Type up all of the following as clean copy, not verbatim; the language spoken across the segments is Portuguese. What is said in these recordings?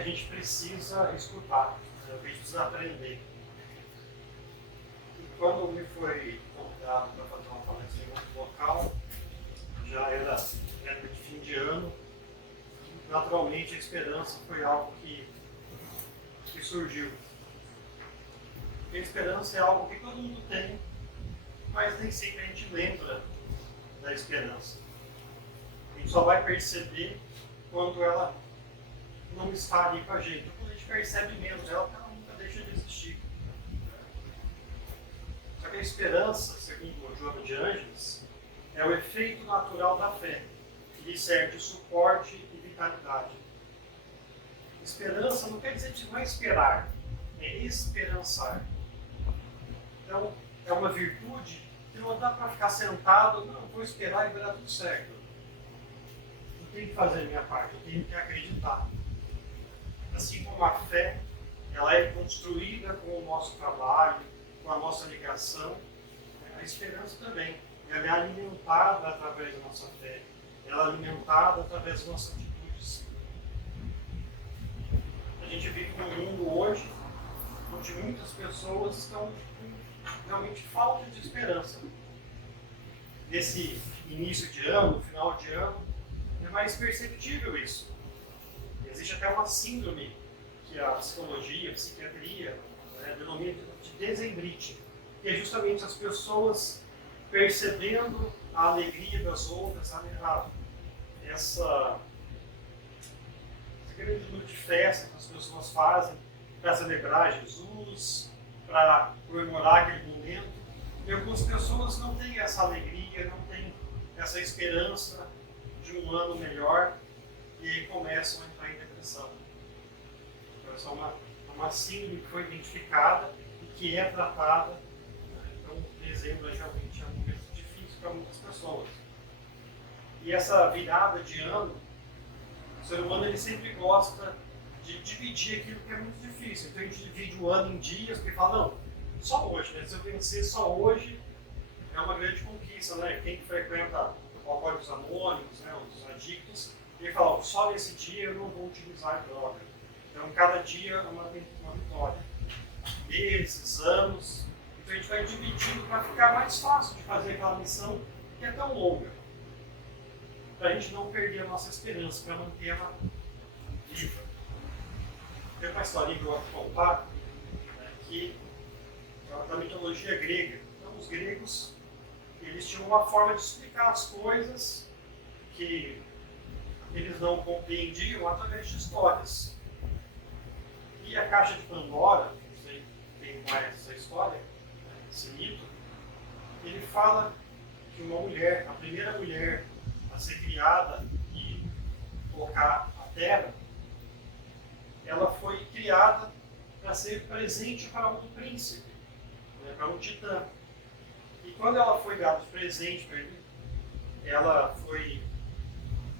a gente precisa escutar, né? A gente precisa aprender. E quando me foi convidado para fazer uma palestra em outro local, já era época de fim de ano, naturalmente a esperança foi algo que surgiu. Porque a esperança é algo que todo mundo tem, mas nem sempre a gente lembra da esperança. A gente só vai perceber quando ela não está ali com a gente. Então, quando a gente percebe menos ela, ela nunca deixa de existir. Só que a esperança, segundo o Joana de Ângeles, é o efeito natural da fé, que lhe serve de suporte e vitalidade. Esperança não quer dizer que não é esperar, é esperançar. Então, é uma virtude que não dá para ficar sentado, não, vou esperar e vai dar tudo certo. Eu tenho que fazer a minha parte, eu tenho que acreditar. Assim como a fé, ela é construída com o nosso trabalho, com a nossa ligação, a esperança também. Ela é alimentada através da nossa fé, ela é alimentada através das nossas atitudes. A gente vive num mundo hoje onde muitas pessoas estão com realmente falta de esperança. Nesse início de ano, final de ano, é mais perceptível isso. Existe até uma síndrome que a psicologia, a psiquiatria, denomina de dezembrite, que é justamente as pessoas percebendo a alegria das outras, esse grande número de festas que as pessoas fazem para celebrar Jesus, para comemorar aquele momento. E algumas pessoas não têm essa alegria, não têm essa esperança de um ano melhor e aí começam a entrar em depressão. Então, essa é uma síndrome que foi identificada e que é tratada. Então, dezembro realmente é um momento difícil para muitas pessoas. E essa virada de ano, o ser humano ele sempre gosta de dividir aquilo que é muito difícil. Então a gente divide o ano em dias, porque fala, não, só hoje, né? Se eu vencer só hoje, é uma grande conquista, né? Quem frequenta o Alcoólicos Anônimos, né, os adictos, ele fala, só nesse dia eu não vou utilizar droga. Então cada dia é uma vitória. Meses, anos, então a gente vai dividindo para ficar mais fácil de fazer aquela missão que é tão longa. Para a gente não perder a nossa esperança, para manter ela viva. Tem uma historinha que eu gosto de contar, né, que é da mitologia grega. Então, os gregos eles tinham uma forma de explicar as coisas que eles não compreendiam através de histórias. E a caixa de Pandora, não sei quem conhece essa história, esse mito, ele fala que uma mulher, a primeira mulher a ser criada e tocar a terra, ela foi criada para ser presente para um príncipe, né, para um titã. E quando ela foi dada de presente para ele, ela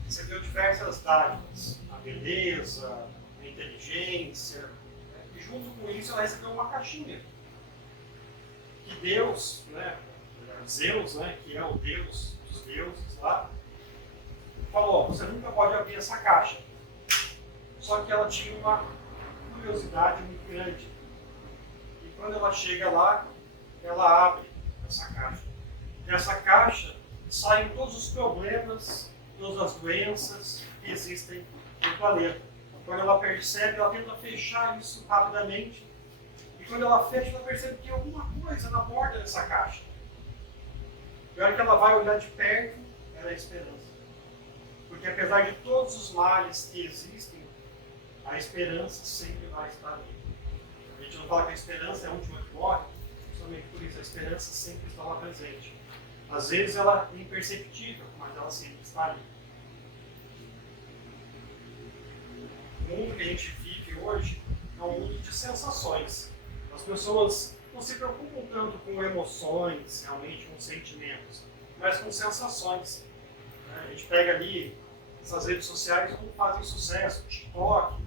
recebeu diversas dádivas, a beleza, a inteligência, né, e junto com isso ela recebeu uma caixinha. Que Deus, né, Zeus, né, que é o Deus dos deuses lá, falou, você nunca pode abrir essa caixa. Só que ela tinha uma curiosidade muito grande. E quando ela chega lá, ela abre essa caixa. Dessa caixa saem todos os problemas, todas as doenças que existem no planeta. Quando ela percebe, ela tenta fechar isso rapidamente. E quando ela fecha, ela percebe que tem alguma coisa na borda dessa caixa. E a hora que ela vai olhar de perto, era a esperança. Porque apesar de todos os males que existem, a esperança sempre vai estar ali. A gente não fala que a esperança é a última que morre, justamente por isso, a esperança sempre está lá presente. Às vezes ela é imperceptível, mas ela sempre está ali. O mundo que a gente vive hoje é um mundo de sensações. As pessoas não se preocupam tanto com emoções, realmente com sentimentos, mas com sensações. A gente pega ali essas redes sociais como fazem sucesso, TikTok,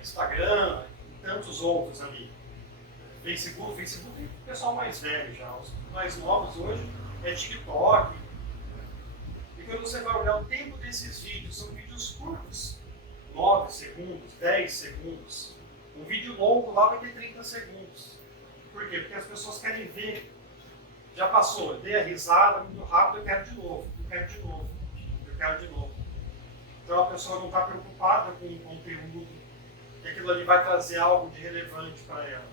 Instagram e tantos outros ali. Facebook tem o pessoal mais velho já, os mais novos hoje é TikTok. E quando você vai olhar o tempo desses vídeos, são vídeos curtos, 9 segundos, 10 segundos. Um vídeo longo lá vai ter 30 segundos. Por quê? Porque as pessoas querem ver. Já passou, eu dei a risada muito rápido, eu quero de novo, eu quero de novo, eu quero de novo. Então a pessoa não está preocupada com o conteúdo, que aquilo ali vai trazer algo de relevante para ela.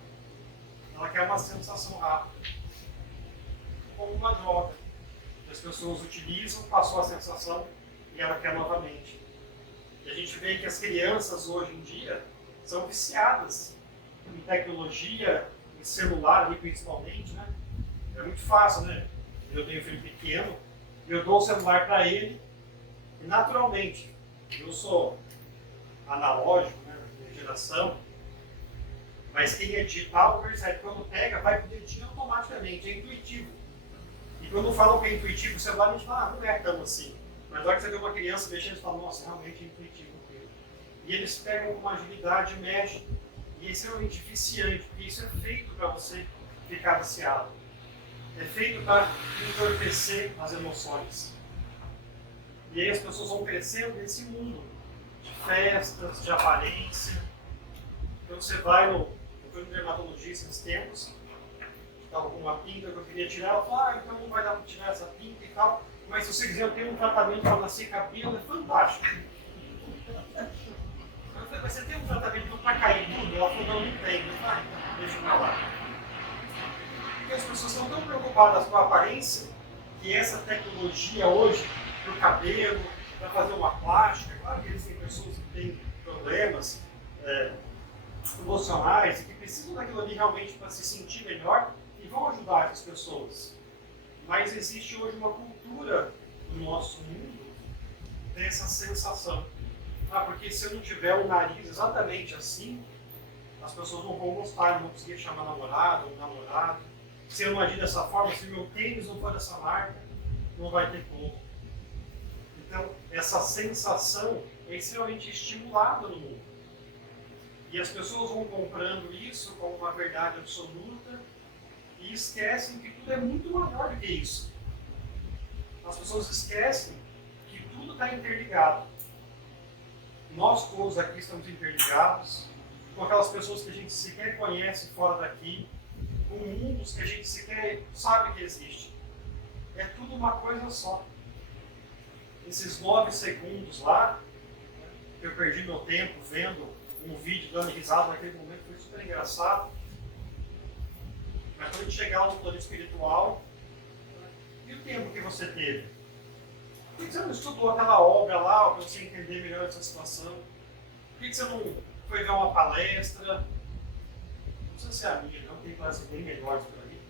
Ela quer uma sensação rápida, como uma droga. As pessoas utilizam, passou a sensação e ela quer novamente. E a gente vê que as crianças hoje em dia são viciadas em tecnologia, em celular ali principalmente, né? É muito fácil, né? Eu tenho um filho pequeno, eu dou o celular para ele e naturalmente, eu sou analógico, né? Minha geração, mas quem é digital percebe, quando pega, vai pro dedinho automaticamente, é intuitivo. E quando falam que é intuitivo, o celular a gente fala, não é tão assim. Mas na hora que você vê uma criança mexendo, você fala, nossa, realmente é intuitivo. E eles pegam com uma agilidade, mexem, e é extremamente viciante, porque isso é feito para você ficar viciado. É feito para entorpecer as emoções. E aí as pessoas vão crescendo nesse mundo de festas, de aparência. Então você vai no... Eu fui no dermatologista esses tempos, estava com uma pinta que eu queria tirar, eu falei, então não vai dar para tirar essa pinta e tal, mas se você quiser eu tenho um tratamento para nascer cabelo, é fantástico. Eu falei, mas você tem um tratamento para cair tudo? Ela falou, não tem. Eu falei, então, deixa pra lá. Porque as pessoas estão tão preocupadas com a aparência que essa tecnologia hoje, para o cabelo, para fazer uma plástica, claro que existem pessoas que têm problemas emocionais e que precisam daquilo ali realmente para se sentir melhor e vão ajudar essas pessoas. Mas existe hoje uma cultura no nosso mundo dessa sensação. Porque se eu não tiver o nariz exatamente assim, as pessoas não vão gostar, não vão conseguir chamar namorado ou namorado. Se eu não agir dessa forma, se meu tênis não for dessa marca, não vai ter como. Então, essa sensação é extremamente estimulada no mundo. E as pessoas vão comprando isso como uma verdade absoluta e esquecem que tudo é muito maior do que isso. As pessoas esquecem que tudo está interligado. Nós todos aqui estamos interligados com aquelas pessoas que a gente sequer conhece fora daqui, com mundos que a gente sequer sabe que existe. É tudo uma coisa só. Esses 9 segundos lá, que eu perdi meu tempo vendo um vídeo dando risada naquele momento, foi super engraçado. Mas quando a gente chegar no plano espiritual, e o tempo que você teve? Por que você não estudou aquela obra lá para você entender melhor essa situação? Por que você não foi ver uma palestra? Não precisa ser a minha, não tem palestras bem melhores por aí.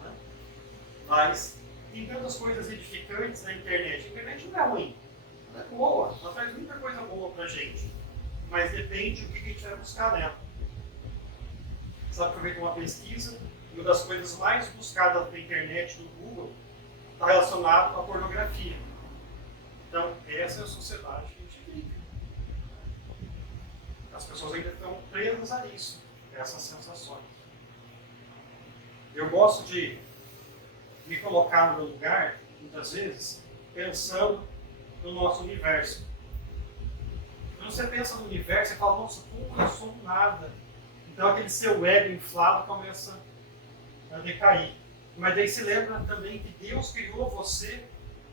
Né? Mas tem tantas coisas edificantes na internet. A internet não é ruim, ela é boa, ela traz muita coisa boa para a gente. Mas depende do que a gente vai buscar nela. Você aproveita uma pesquisa, uma das coisas mais buscadas na internet do Google está relacionado à pornografia. Então, essa é a sociedade que a gente vive. As pessoas ainda estão presas a isso, a essas sensações. Eu gosto de me colocar no meu lugar, muitas vezes, pensando no nosso universo. Quando você pensa no universo, você fala, nossa, como eu sou nada. Então, aquele seu ego inflado começa a decair. Mas daí se lembra também que Deus criou você,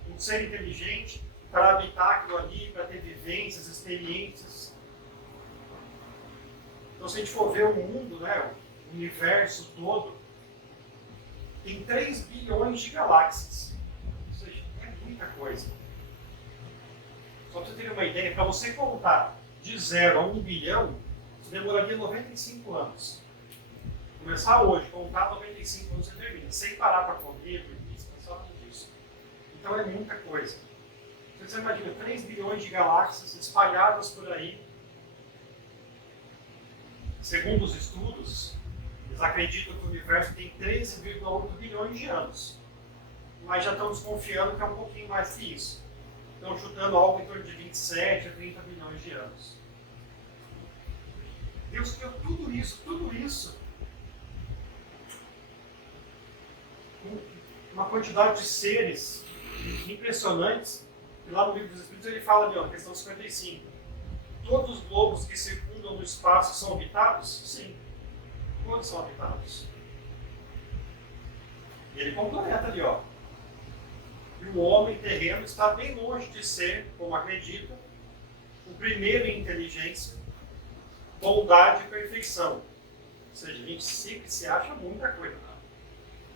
um ser inteligente, para habitar aquilo ali, para ter vivências, experiências. Então, se a gente for ver o mundo, né, o universo todo, tem 3 bilhões de galáxias. Ou seja, é muita coisa. Só para você ter uma ideia, para você contar de 0 a 1 bilhão, você demoraria 95 anos. Começar hoje, contar 95 anos, você termina, sem parar para comer, dormir, descansar, nada disso. Então é muita coisa. Você imagina 3 bilhões de galáxias espalhadas por aí. Segundo os estudos, eles acreditam que o universo tem 13,8 bilhões de anos. Mas já estão desconfiando que é um pouquinho mais que isso. Estão chutando algo em torno de 27 a 30 bilhões de anos. Deus criou tudo isso. Uma quantidade de seres impressionantes. E lá no livro dos Espíritos ele fala, na questão 55. todos os globos que circundam no espaço são habitados? Sim, todos são habitados. E ele completa ali, ó. E o homem terreno está bem longe de ser, como acredita, o primeiro em inteligência, bondade e perfeição. Ou seja, a gente sempre se acha muita coisa. Né?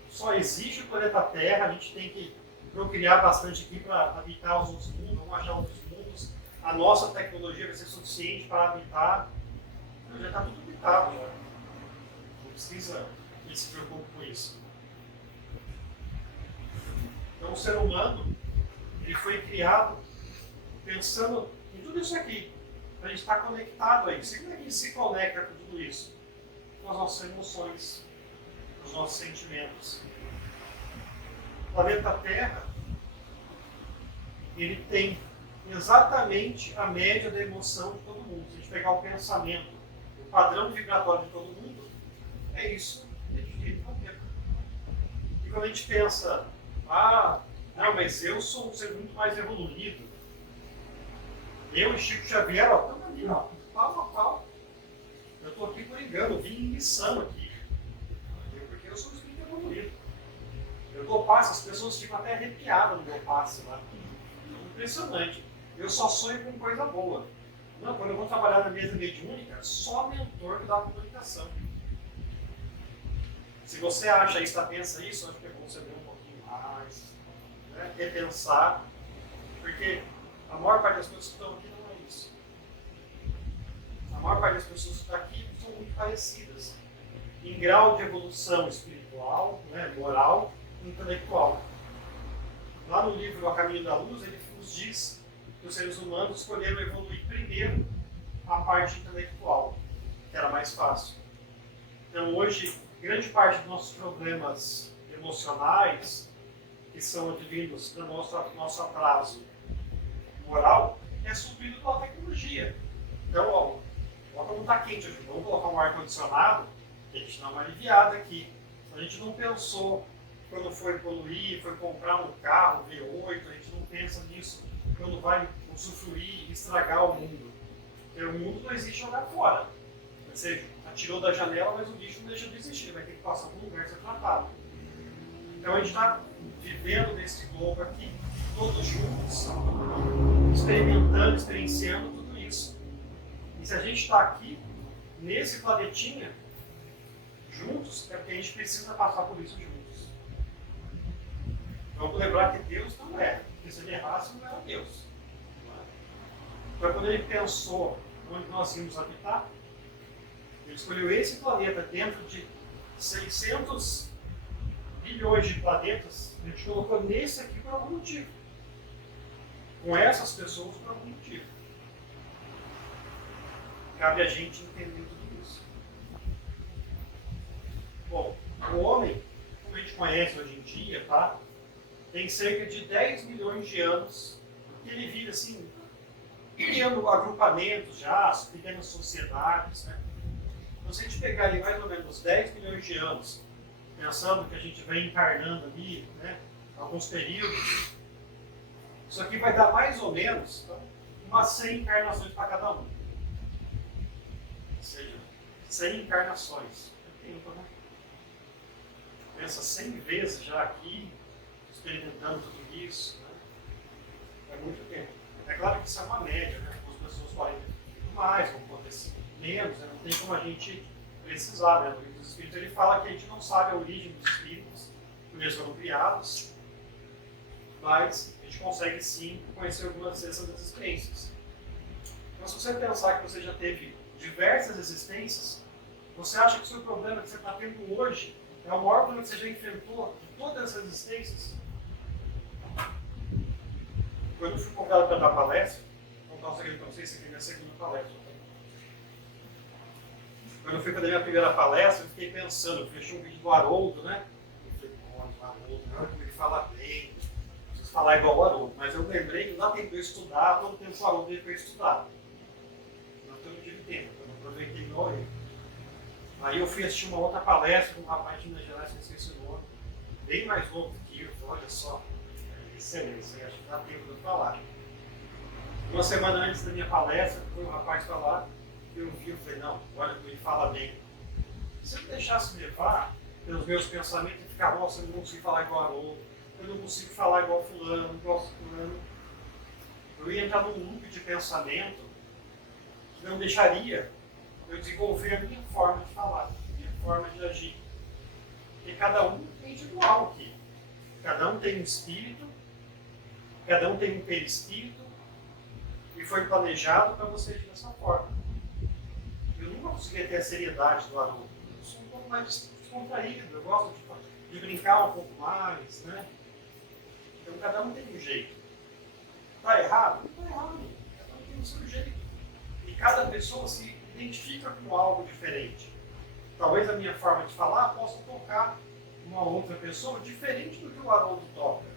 Só existe o planeta Terra, a gente tem que procriar bastante aqui para habitar os outros mundos, vamos achar outros mundos. A nossa tecnologia vai ser suficiente para habitar. Já está tudo habitado. Já. Não precisa que se preocupe com isso. Então o ser humano, ele foi criado pensando em tudo isso aqui. A gente está conectado a isso. E como é que a gente se conecta com tudo isso? Com as nossas emoções, com os nossos sentimentos. O planeta Terra, ele tem exatamente a média da emoção de todo mundo. Se a gente pegar o pensamento, o padrão vibratório de todo mundo, é isso que a gente tem no planeta. E quando a gente pensa, não, mas eu sou um ser muito mais evoluído. Eu e Chico Xavier, estamos ali, pau a pau. Eu estou aqui por engano, eu vim em missão aqui. Porque eu sou um espírito evoluído. Eu dou passe, as pessoas ficam até arrepiadas no meu passe lá. Impressionante. Eu só sonho com coisa boa. Não, quando eu vou trabalhar na mesa mediúnica, só mentor que dá comunicação. Se você acha isso, pensa isso, acho que é bom você ver um pouquinho mais, né? Repensar, porque a maior parte das pessoas que estão aqui não é isso. A maior parte das pessoas que estão aqui são muito parecidas, em grau de evolução espiritual, né, moral e intelectual. Lá no livro A Caminho da Luz, ele nos diz que os seres humanos escolheram evoluir primeiro a parte intelectual, que era mais fácil. Então hoje, grande parte dos nossos problemas emocionais, que são advindos do nosso atraso moral, é suprido pela tecnologia. Então, ó, não está quente hoje, vamos colocar um ar-condicionado, que a gente dá uma aliviada aqui. A gente não pensou quando foi poluir, foi comprar um carro V8, a gente não pensa nisso quando vai usufruir e estragar o mundo. Porque o mundo não existe jogar fora. Ou seja, atirou da janela, mas o bicho não deixa de existir, vai ter que passar por um lugar e ser tratado. Então a gente está vivendo nesse globo aqui, todos juntos, experimentando, experienciando tudo isso. E se a gente está aqui, nesse planetinha, juntos, é porque a gente precisa passar por isso juntos. Vamos lembrar que Deus não é, porque se ele errasse, não era Deus. Então quando ele pensou onde nós íamos habitar, ele escolheu esse planeta dentro de 600 bilhões de planetas, a gente colocou nesse aqui por algum motivo. Com essas pessoas por algum motivo. Cabe a gente entender tudo isso. Bom, o homem, como a gente conhece hoje em dia, tá? Tem cerca de 10 milhões de anos que ele vive assim, criando agrupamentos já, pequenas sociedades, né? Então, se a gente pegar ali mais ou menos 10 milhões de anos, pensando que a gente vai encarnando ali, né, alguns períodos, isso aqui vai dar mais ou menos, tá, umas 100 encarnações para cada um. Ou seja, 100 encarnações. É tempo, né? Pensa 100 vezes já aqui, experimentando tudo isso. Né? É muito tempo. É claro que isso é uma média, né? Algumas pessoas podem ter mais, vão poder menos, né? Não tem como a gente precisar, né? O livro dos Espíritos ele fala que a gente não sabe a origem dos Espíritos, como eles foram criados, mas a gente consegue sim conhecer algumas dessas existências. Então, se você pensar que você já teve diversas existências, você acha que o seu problema que você está tendo hoje é o maior problema que você já enfrentou de todas essas existências? Quando eu fui convidado para dar palestra, vou contar um segredo para vocês, isso aqui é a minha segunda palestra. Quando eu fui fazer a minha primeira palestra, eu fiquei pensando, eu fechei um vídeo do Haroldo, né? Eu falei, o Haroldo, como ele fala bem, preciso falar igual o Haroldo. Mas eu lembrei que não dá tempo de eu estudar, todo tempo o Haroldo veio para estudar. Então eu não tive tempo, eu não aproveitei igual ele. Aí eu fui assistir uma outra palestra com um rapaz de Minas Gerais, que eu esqueci o nome, bem mais novo que eu, olha só, excelente, acho que dá tempo de eu falar. Uma semana antes da minha palestra, foi um rapaz falar, eu vi, eu falei, não, olha como ele fala bem. Se eu deixasse me levar pelos meus pensamentos e ficar, nossa, eu não consigo falar igual a outro, eu não consigo falar igual fulano, igual fulano, eu ia entrar num loop de pensamento que não deixaria eu desenvolver a minha forma de falar, a minha forma de agir. Porque cada um é individual aqui. Cada um tem um espírito, cada um tem um perispírito, e foi planejado para você agir dessa forma. Eu nunca conseguia ter a seriedade do Haroldo. Eu sou um pouco mais descontraído, eu gosto de brincar um pouco mais, né? Então cada um tem um jeito. Está errado? Não está errado. Cada um tem o seu jeito. E cada pessoa se identifica com algo diferente. Talvez a minha forma de falar possa tocar uma outra pessoa diferente do que o Haroldo toca.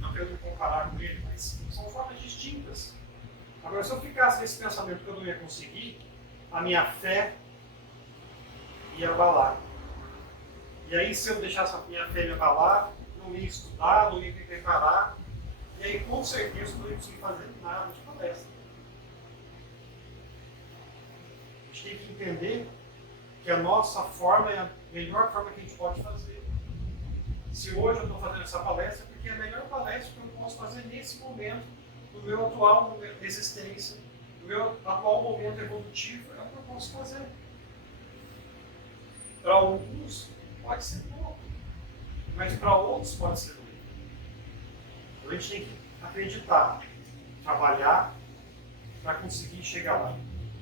Não quero me comparar com ele, mas são formas distintas. Agora, se eu ficasse nesse pensamento que eu não ia conseguir, a minha fé ia abalar. E aí, se eu deixasse a minha fé me abalar, não ia estudar, não ia me preparar, e aí, com certeza, não ia conseguir fazer nada de palestra. A gente tem que entender que a nossa forma é a melhor forma que a gente pode fazer. Se hoje eu estou fazendo essa palestra, é porque é a melhor palestra que eu posso fazer nesse momento, no meu atual existência, no meu atual momento evolutivo, é o que eu posso fazer. Para alguns pode ser pouco, mas para outros pode ser muito. Então a gente tem que acreditar, trabalhar para conseguir chegar lá.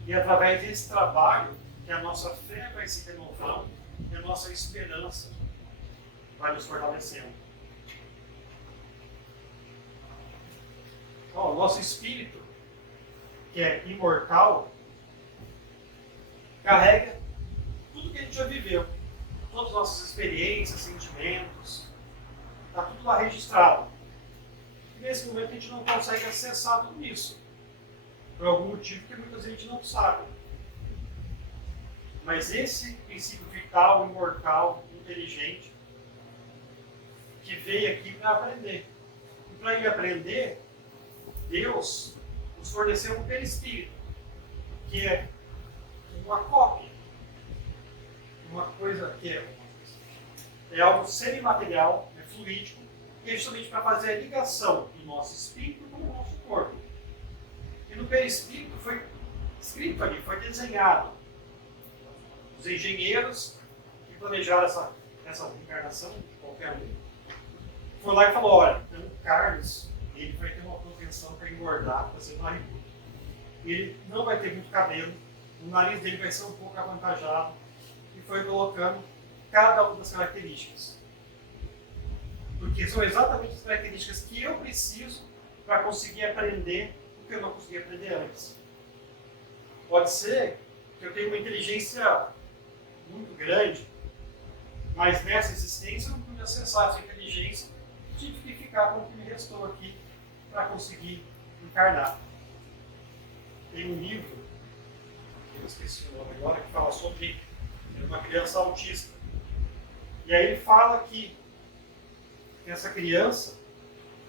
E através desse trabalho, que a nossa fé vai se renovando e a nossa esperança vai nos fortalecendo. O nosso espírito, que é imortal, carrega tudo que a gente já viveu, todas as nossas experiências, sentimentos, está tudo lá registrado. E nesse momento a gente não consegue acessar tudo isso, por algum motivo que muita gente não sabe. Mas esse princípio vital, imortal, inteligente, que veio aqui para aprender. E para ele aprender, Deus nos forneceu um perispírito, que é uma cópia. Uma coisa que é algo semimaterial, é fluídico, que é justamente para fazer a ligação do nosso espírito com o nosso corpo. E no perispírito foi escrito ali, foi desenhado. Os engenheiros que planejaram essa encarnação, qualquer um, foi lá e falou, olha, então o Carlos, ele vai ter uma propensão para engordar, para ser narigudo. Ele não vai ter muito cabelo, o nariz dele vai ser um pouco avantajado, e foi colocando cada uma das características. Porque são exatamente as características que eu preciso para conseguir aprender o que eu não consegui aprender antes. Pode ser que eu tenha uma inteligência muito grande, mas nessa existência eu não pude acessar essa inteligência, tive que ficar com o que me restou aqui para conseguir encarnar. Tem um livro, eu esqueci o nome agora, que fala sobre uma criança autista. E aí ele fala que essa criança,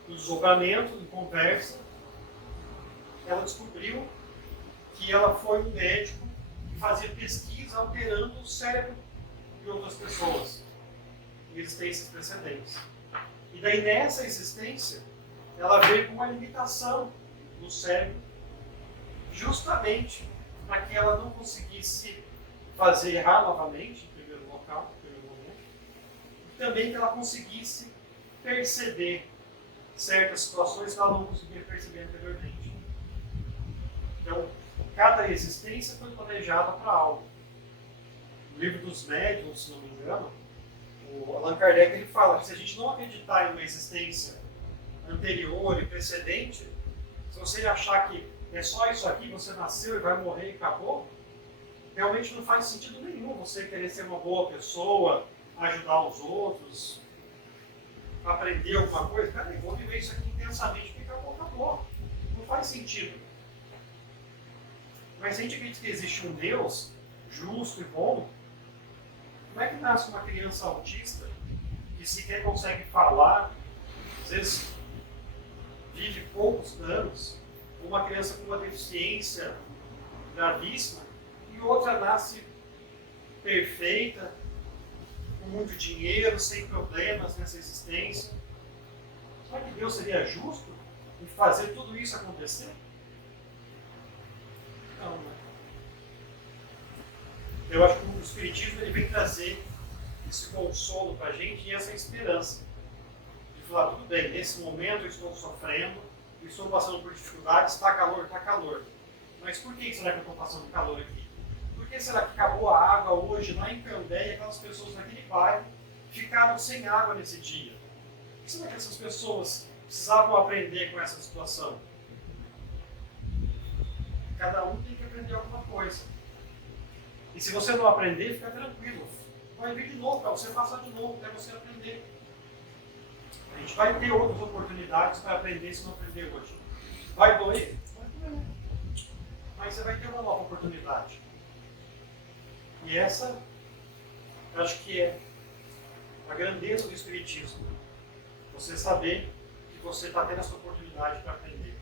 no desdobramento, em conversa, ela descobriu que ela foi um médico que fazia pesquisa alterando o cérebro de outras pessoas em existências precedentes. E daí nessa existência, ela veio com uma limitação no cérebro, justamente para que ela não conseguisse fazer errar novamente, em primeiro local, em primeiro momento, e também que ela conseguisse perceber certas situações que ela não conseguia perceber anteriormente. Então, cada existência foi planejada para algo. No livro dos médiuns, se não me engano, o Allan Kardec ele fala que se a gente não acreditar em uma existência anterior e precedente, se você achar que é só isso aqui, você nasceu e vai morrer e acabou, realmente não faz sentido nenhum você querer ser uma boa pessoa, ajudar os outros, aprender alguma coisa. Cara, eu vou viver isso aqui intensamente porque acabou. Não faz sentido. Mas se a gente acredita que existe um Deus justo e bom, como é que nasce uma criança autista que sequer consegue falar, às vezes vive poucos anos, uma criança com uma deficiência gravíssima, e outra nasce perfeita, com muito dinheiro, sem problemas nessa existência. Será que Deus seria justo em fazer tudo isso acontecer? Não, né? Eu acho que o Espiritismo ele vem trazer esse consolo para a gente e essa esperança. De falar, tudo bem, nesse momento eu estou sofrendo, eu estou passando por dificuldades, está calor, está calor. Mas por que será que eu estou passando calor aqui? Por que será que acabou a água hoje lá em Cambé e aquelas pessoas naquele bairro ficaram sem água nesse dia? O que será que essas pessoas precisavam aprender com essa situação? Cada um tem que aprender alguma coisa. E se você não aprender, fica tranquilo. Vai vir de novo, para você passar de novo, até você aprender. A gente vai ter outras oportunidades para aprender se não aprender hoje. Vai doer? Vai doer. Mas você vai ter uma nova oportunidade. E essa, eu acho que é a grandeza do Espiritismo. Você saber que você está tendo essa oportunidade para aprender.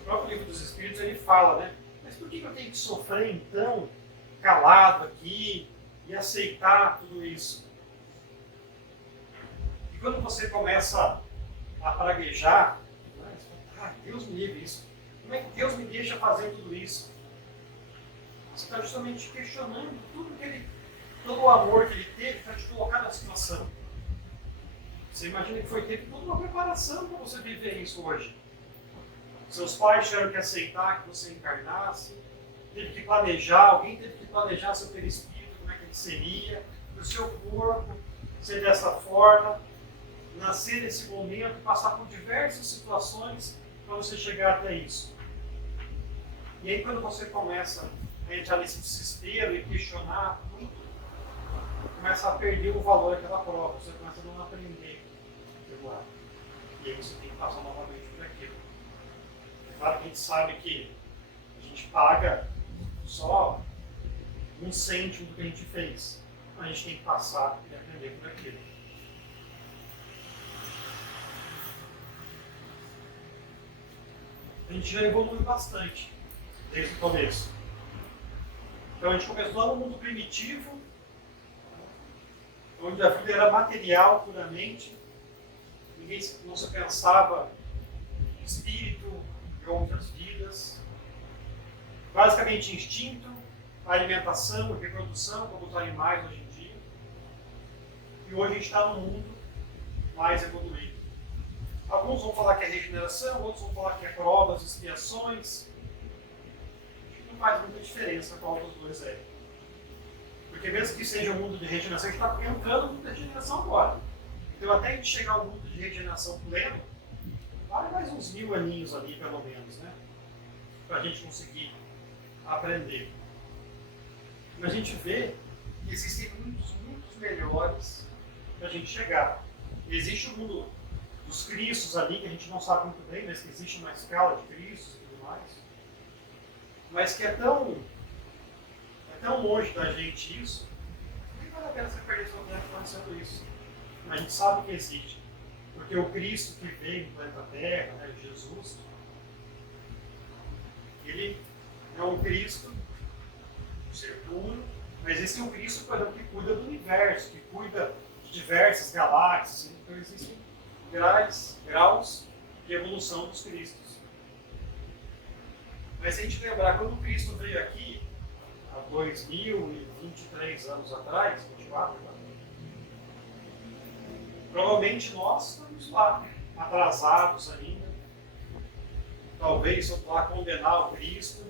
O próprio Livro dos Espíritos, ele fala, né? Mas por que eu tenho que sofrer, então, calado aqui e aceitar tudo isso? E quando você começa a praguejar, Deus me livre isso. Como é que Deus me deixa fazer tudo isso? Você está justamente questionando todo o amor que ele teve para te colocar na situação. Você imagina que teve toda uma preparação para você viver isso hoje. Seus pais tiveram que aceitar que você encarnasse, teve que planejar, alguém teve que planejar seu perispírito, como é que ele seria, o seu corpo ser dessa forma, nascer nesse momento, passar por diversas situações para você chegar até isso. E aí quando você começa a entrar nesse desespero e questionar tudo, começa a perder o valor daquela prova, você começa a não aprender. E aí você tem que passar novamente por aquilo. É claro que a gente sabe que a gente paga só 1 cêntimo do que a gente fez. A gente tem que passar e aprender por aquilo. A gente já evoluiu bastante desde o começo. Então a gente começou lá no mundo primitivo, onde a vida era material puramente, não se pensava em espírito e outras vidas. Basicamente instinto, alimentação e reprodução, como os animais hoje em dia. E hoje a gente está num mundo mais evoluído. Alguns vão falar que é regeneração, outros vão falar que é provas, expiações. Não faz muita diferença qual dos dois é. Porque mesmo que seja um mundo de regeneração, a gente está entrando no mundo de regeneração agora. Então até a gente chegar ao mundo de regeneração pleno, vale mais uns 1000 aninhos ali, pelo menos, né? Para a gente conseguir aprender. Mas a gente vê que existem muitos melhores para a gente chegar. Existe o mundo dos Cristos ali, que a gente não sabe muito bem, mas que existe uma escala de Cristos e tudo mais. Mas que é tão longe da gente isso, que vale a pena você perder seu tempo pensando isso. A gente sabe que existe. Porque o Cristo que veio no planeta Terra, né, Jesus, ele é um Cristo, um ser puro, mas esse é um Cristo, por exemplo, que cuida do universo, que cuida de diversas galáxias. Então existem graus de evolução dos Cristos. Mas se a gente lembrar, quando o Cristo veio aqui, há 2023 anos atrás, 24, provavelmente nós estamos lá, atrasados ainda. Talvez lá condenar o Cristo.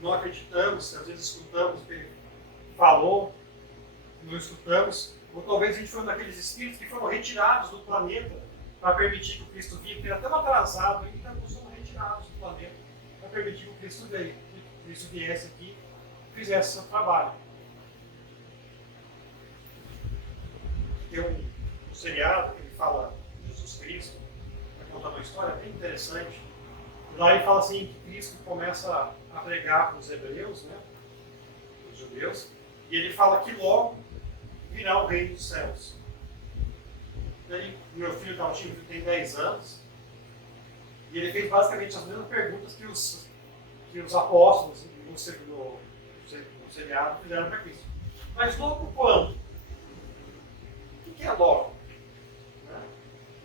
Não acreditamos, às vezes escutamos o que ele falou, não escutamos. Ou talvez a gente foi um daqueles espíritos que foram retirados do planeta para permitir que o Cristo viesse. Ele era tão atrasado ainda, nós fomos retirados do planeta para permitir que o Cristo viesse aqui e fizesse seu trabalho. Tem um seriado que ele fala de Jesus Cristo, vai contar uma história bem interessante. E lá ele fala assim que Cristo começa a pregar para os hebreus, né, os judeus, e ele fala que logo virá o reino dos céus. Daí, meu filho Daltinho tem 10 anos, e ele fez basicamente as mesmas perguntas que os apóstolos no seriado fizeram para Cristo. Mas logo quando? O que é logo?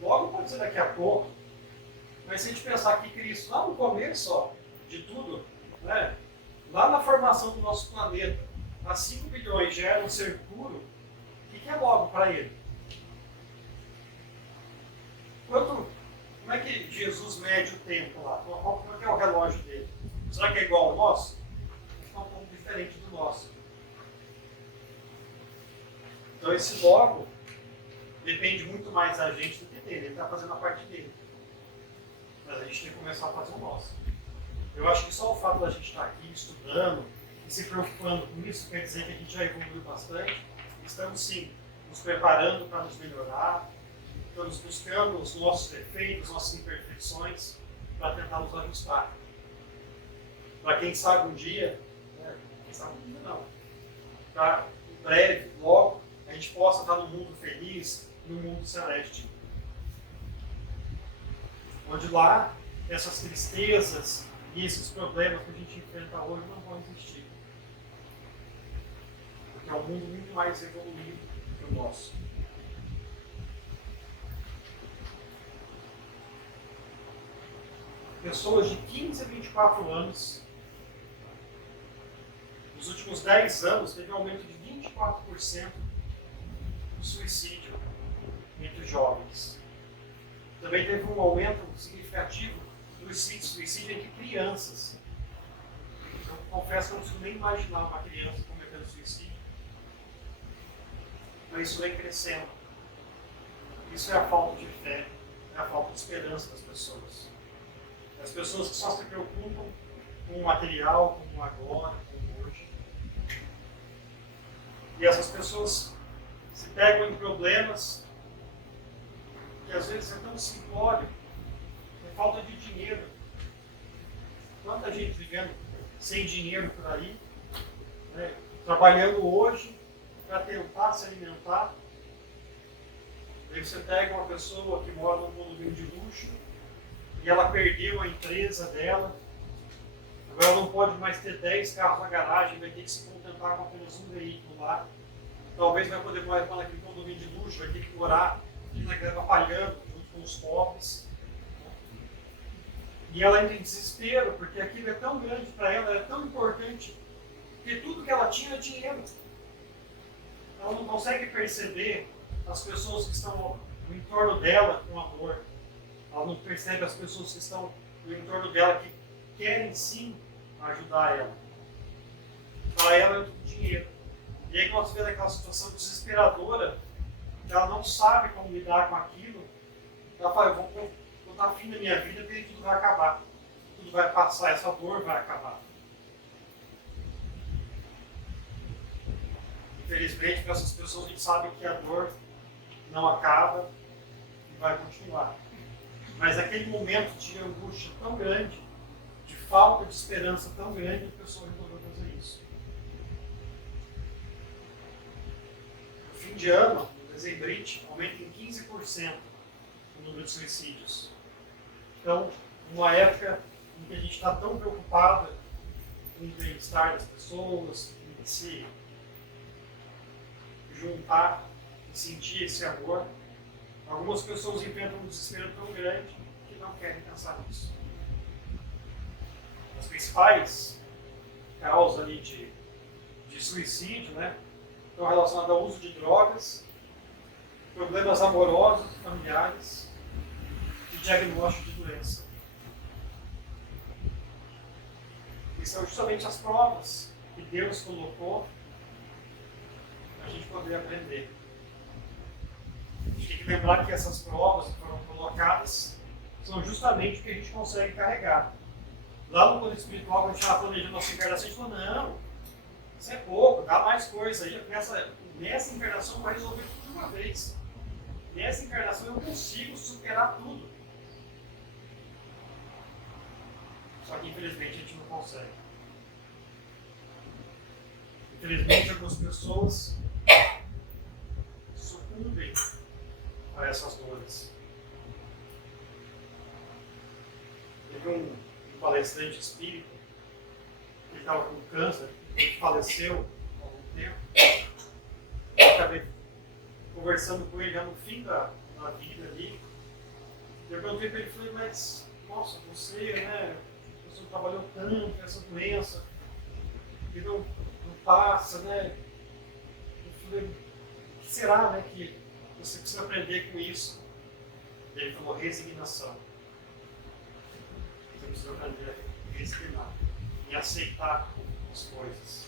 Logo pode ser daqui a pouco, mas se a gente pensar que Cristo, lá no começo de tudo, né, lá na formação do nosso planeta, há 5 bilhões já era um ser puro, o que é logo para ele? Como é que Jesus mede o tempo lá? Como é que é o relógio dele? Será que é igual ao nosso? É um pouco diferente do nosso. Então esse logo depende muito mais da gente do que dele. Ele está fazendo a parte dele. Mas a gente tem que começar a fazer o nosso. Eu acho que só o fato da gente estar aqui estudando e se preocupando com isso quer dizer que a gente já evoluiu bastante. Estamos sim nos preparando para nos melhorar. Estamos buscando os nossos defeitos, nossas imperfeições, para tentar nos ajustar. Para quem sabe um dia, né, quem sabe um dia não, para em breve, logo, a gente possa estar num mundo feliz, num mundo celeste. Onde lá, essas tristezas e esses problemas que a gente enfrenta hoje não vão existir. Porque é um mundo muito mais evoluído que o nosso. Pessoas de 15 a 24 anos, nos últimos 10 anos, teve um aumento de 24% do suicídio entre jovens. Também teve um aumento significativo do suicídio entre crianças. Eu confesso que eu não consigo nem imaginar uma criança cometendo suicídio. Mas isso vem crescendo. Isso é a falta de fé, é a falta de esperança das pessoas. As pessoas que só se preocupam com o material, com o agora, com o hoje. E essas pessoas se pegam em problemas que às vezes é tão simplório, é falta de dinheiro. Quanta gente vivendo sem dinheiro por aí, né, trabalhando hoje para tentar se alimentar. Aí você pega uma pessoa que mora num condomínio de luxo, e ela perdeu a empresa dela, agora ela não pode mais ter 10 carros na garagem, vai ter que se contentar com apenas um veículo lá. Talvez vai poder morar naquele condomínio de luxo, vai ter que morar atrapalhando junto com os pobres. E ela entra em desespero, porque aquilo é tão grande para ela, é tão importante, que tudo que ela tinha é dinheiro. Ela não consegue perceber as pessoas que estão no entorno dela com amor. Ela não percebe as pessoas que estão no entorno dela que querem sim ajudar ela. Para ela é tudo dinheiro. E aí nós vemos aquela situação desesperadora, que ela não sabe como lidar com aquilo. Ela fala, eu vou botar fim na minha vida porque tudo vai acabar. Tudo vai passar, essa dor vai acabar. Infelizmente, para essas pessoas a gente sabe que a dor não acaba e vai continuar. Mas aquele momento de angústia tão grande, de falta de esperança tão grande, a pessoa resolveu fazer isso. No fim de ano, no dezembrite, aumenta em 15% o número de suicídios. Então, numa época em que a gente está tão preocupado com o bem-estar das pessoas, em se juntar e sentir esse amor, algumas pessoas enfrentam um desespero tão grande que não querem pensar nisso. As principais causas ali de suicídio, né, estão relacionadas ao uso de drogas, problemas amorosos e familiares e diagnóstico de doença. E são justamente as provas que Deus colocou para a gente poder aprender. A gente tem que lembrar que essas provas que foram colocadas são justamente o que a gente consegue carregar. Lá no mundo espiritual, quando a gente estava planejando nossa encarnação, a gente falou, não, isso é pouco, dá mais coisa aí. Nessa encarnação vai resolver tudo de uma vez. Nessa encarnação eu consigo superar tudo. Só que infelizmente a gente não consegue. Infelizmente algumas pessoas sucumbem a essas palestrante espírita, ele estava com câncer, ele faleceu há algum tempo. Eu acabei conversando com ele já no fim da vida ali. Eu perguntei para ele, falei, mas, nossa, você, né, você trabalhou tanto com essa doença, e não passa, né? Eu falei, o que será, né, que você precisa aprender com isso? Ele falou, resignação. Você precisa aprender a resignar e aceitar as coisas.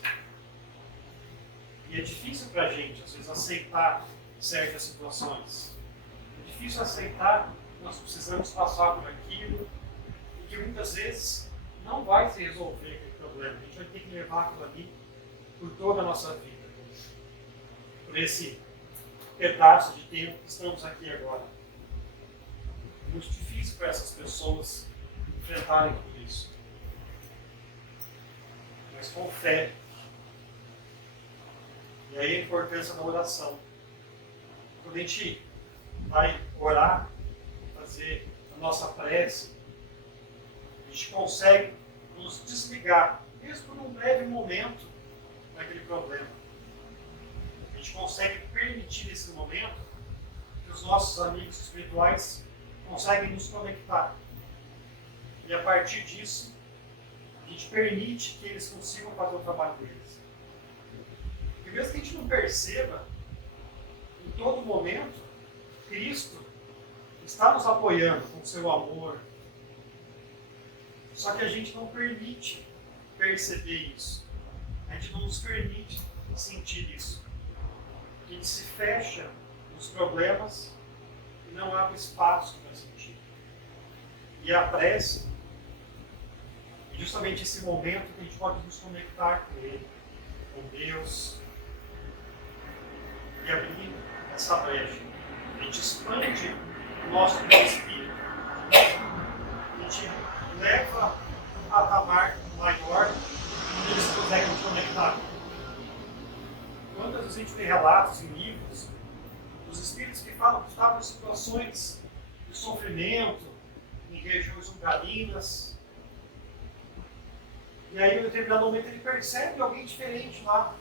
E é difícil para a gente, às vezes, aceitar certas situações. É difícil aceitar que nós precisamos passar por aquilo e que muitas vezes não vai se resolver aquele problema. A gente vai ter que levar aquilo ali por toda a nossa vida. Por esse pedaço de tempo que estamos aqui agora. É muito difícil para essas pessoas enfrentarem tudo isso. Mas com fé. E aí a importância da oração. Quando a gente vai orar, fazer a nossa prece, a gente consegue nos desligar, mesmo por um breve momento, daquele problema. A gente consegue permitir esse momento que os nossos amigos espirituais conseguem nos conectar. E a partir disso, a gente permite que eles consigam fazer o trabalho deles. E mesmo que a gente não perceba, em todo momento, Cristo está nos apoiando com o seu amor. Só que a gente não permite perceber isso. A gente não nos permite sentir isso. A gente se fecha nos problemas e não abre espaço para sentir. E a prece é justamente esse momento que a gente pode nos conectar com Ele, com Deus, e abrir essa brecha. A gente expande o nosso espírito. A gente leva um patamar maior onde eles conseguem se conectar. Quantas vezes a gente tem relatos em livros dos espíritos que falam que estavam em situações de sofrimento, em regiões umbralinas, e aí, em determinado momento, ele percebe alguém diferente lá.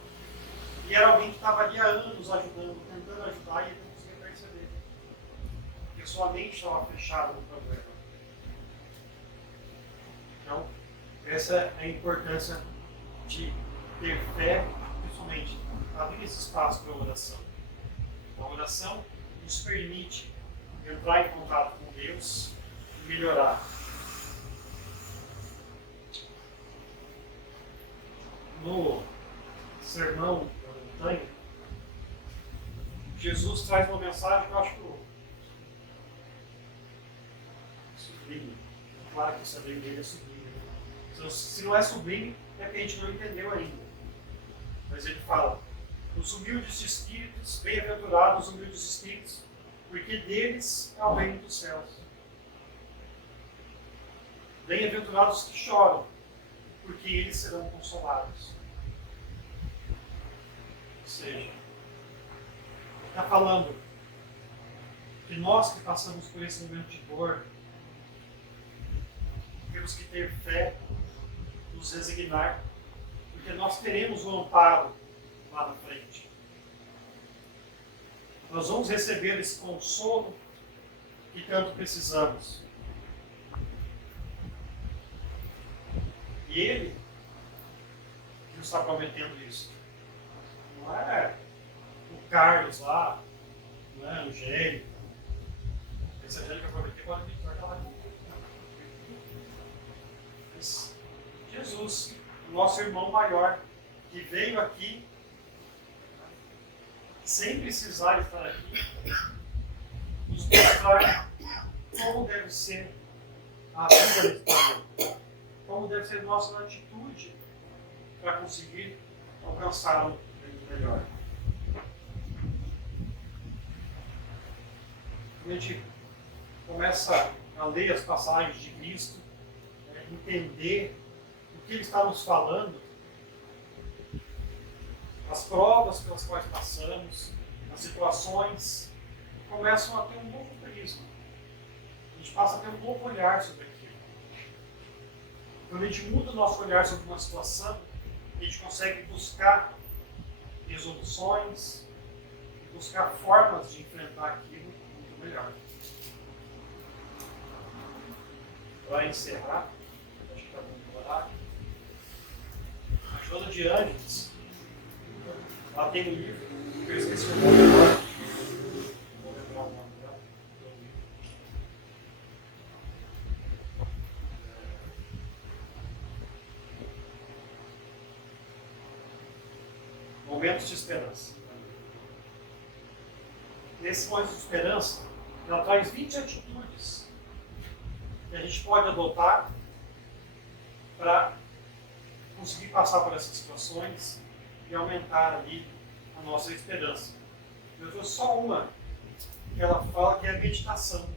E era alguém que estava ali há anos ajudando, tentando ajudar, e ele não conseguia perceber. Porque sua mente estava fechada no problema. Então, essa é a importância de ter fé, principalmente abrir esse espaço para a oração. A oração nos permite entrar em contato com Deus e melhorar. No Sermão da Montanha, Jesus traz uma mensagem que eu acho sublime. Claro que o saber dele é sublime. Se não é sublime, é porque a gente não entendeu ainda. Mas ele fala: os humildes de espíritos, bem-aventurados os humildes de espíritos, porque deles é o reino dos céus. Bem-aventurados que choram, porque eles serão consolados. Ou seja, está falando que nós que passamos por esse momento de dor, temos que ter fé, nos resignar, porque nós teremos um amparo lá na frente. Nós vamos receber esse consolo que tanto precisamos. E Ele nos está prometendo isso. Não é o Carlos lá, não é a Angélica. Esse Angélica prometeu, pode vir para lá. Mas Jesus, o nosso irmão maior, que veio aqui sem precisar estar aqui, nos mostrar como deve ser a vida nesse mundo, como deve ser nossa atitude para conseguir alcançar um mundo melhor. Quando a gente começa a ler as passagens de Cristo, entender o que Ele está nos falando, as provas pelas quais passamos, as situações, começam a ter um novo prisma. A gente passa a ter um novo olhar sobre aquilo. Quando a gente muda o nosso olhar sobre uma situação, a gente consegue buscar resoluções, buscar formas de enfrentar aquilo muito melhor. Para encerrar, acho que está bom o horário. A Joana de Ângeles, ela tem um livro, que eu esqueci o nome agora. Vou lembrar o nome dela. Momentos de esperança. Nesses momentos de esperança, ela traz 20 atitudes que a gente pode adotar para conseguir passar por essas situações e aumentar ali a nossa esperança. Eu trouxe só uma que ela fala que é a meditação.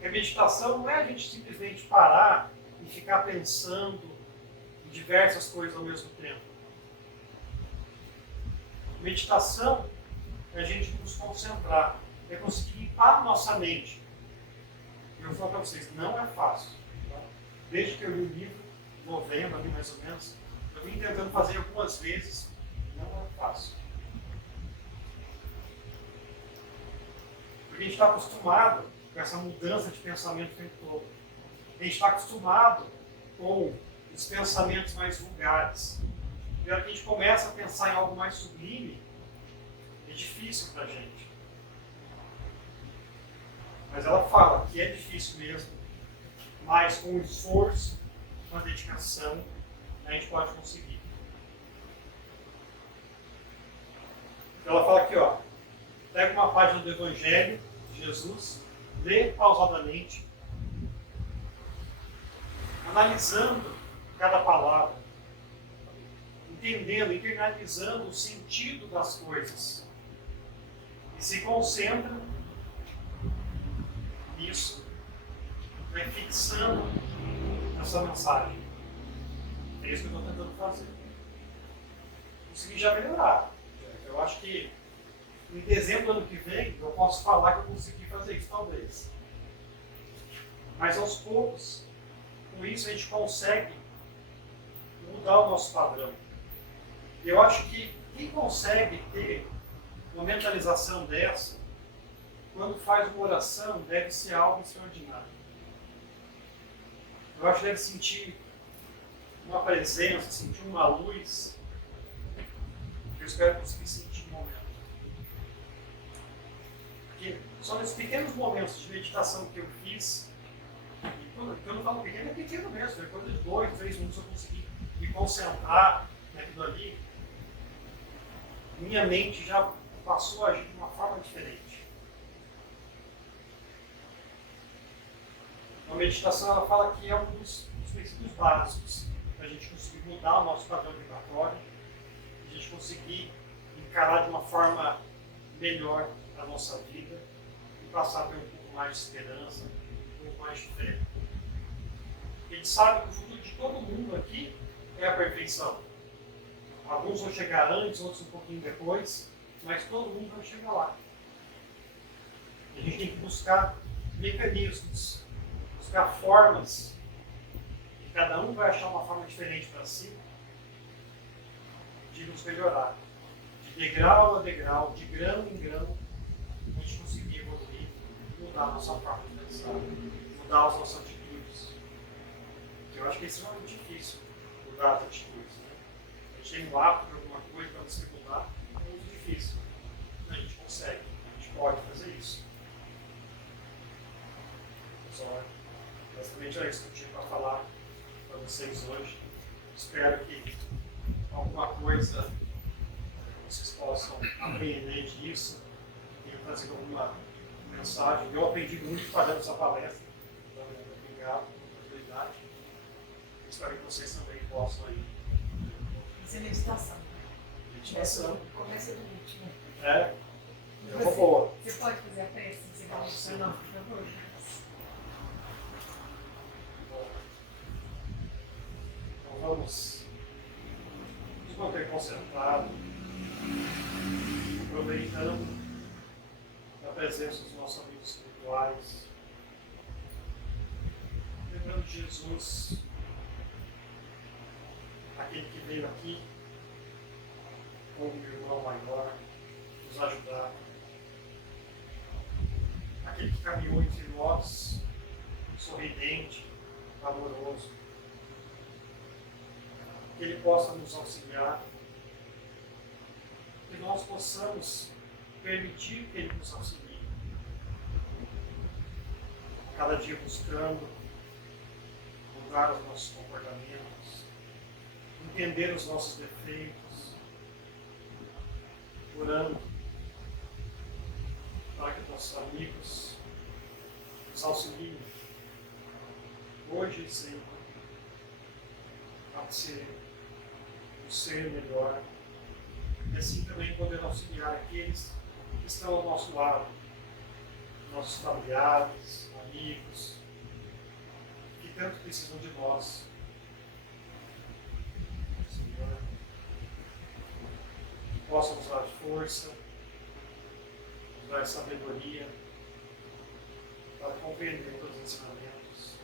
E a meditação não é a gente simplesmente parar e ficar pensando em diversas coisas ao mesmo tempo. Meditação é a gente nos concentrar, é conseguir limpar a nossa mente. Eu vou falar para vocês, não é fácil. Tá? Desde que eu li o livro, em novembro, ali mais ou menos, eu vim tentando fazer algumas vezes, não é fácil. Porque a gente está acostumado com essa mudança de pensamento o tempo todo. A gente está acostumado com os pensamentos mais vulgares. E a gente começa a pensar em algo mais sublime, é difícil para a gente. Mas ela fala que é difícil mesmo, mas com esforço, com a dedicação, a gente pode conseguir. Ela fala aqui, ó, pega uma página do Evangelho de Jesus, lê pausadamente, analisando cada palavra, entendendo, internalizando o sentido das coisas. E se concentra nisso, vai fixando essa mensagem. É isso que eu estou tentando fazer. Consegui já melhorar. Eu acho que em dezembro do ano que vem eu posso falar que eu consegui fazer isso, talvez. Mas aos poucos, com isso a gente consegue mudar o nosso padrão. Eu acho que quem consegue ter uma mentalização dessa, quando faz uma oração, deve ser algo extraordinário. Eu acho que deve sentir uma presença, sentir uma luz, que eu espero conseguir sentir no momento. Porque só nesses pequenos momentos de meditação que eu fiz, e quando eu não falo pequeno, é pequeno mesmo, é coisa de 2, 3 minutos eu consegui me concentrar naquilo ali, minha mente já passou a agir de uma forma diferente. A meditação, ela fala que é um dos princípios básicos para a gente conseguir mudar o nosso padrão vibratório, a gente conseguir encarar de uma forma melhor a nossa vida e passar por um pouco mais de esperança, um pouco mais de fé. A gente sabe que o futuro de todo mundo aqui é a perfeição. Alguns vão chegar antes, outros um pouquinho depois, mas todo mundo vai chegar lá. A gente tem que buscar mecanismos, buscar formas, e cada um vai achar uma forma diferente para si, de nos melhorar. De degrau a degrau, de grão em grão, a gente conseguir evoluir, mudar a nossa forma de pensar, mudar as nossas atitudes. Eu acho que é extremamente difícil mudar as atitudes. A gente tem um hábito de alguma coisa para nos mudar, é muito difícil. A gente consegue, a gente pode fazer isso. Só, basicamente era isso que eu tinha para falar para vocês hoje. Espero que alguma coisa vocês possam aprender disso e trazer alguma mensagem. Eu aprendi muito fazendo essa palestra. Então, obrigado pela oportunidade. Espero que vocês também possam aí. Fazer meditação. Meditação. Começa do último. É uma boa. Você pode fazer a prece? Você vai ajudar, não, por favor? Então vamos nos manter concentrados, aproveitando a presença dos nossos amigos espirituais, lembrando de Jesus, aquele que veio aqui como um irmão maior, nos ajudar, aquele que caminhou entre nós, sorridente, amoroso, que Ele possa nos auxiliar, que nós possamos permitir que Ele nos auxilie, cada dia buscando mudar os nossos comportamentos, entender os nossos defeitos, orando para que nossos amigos nos auxiliem hoje e sempre a ser um ser melhor e assim também poder auxiliar aqueles que estão ao nosso lado, nossos familiares, amigos, que tanto precisam de nós. Senhor, que possa nos dar força, nos dar sabedoria para compreender todos os ensinamentos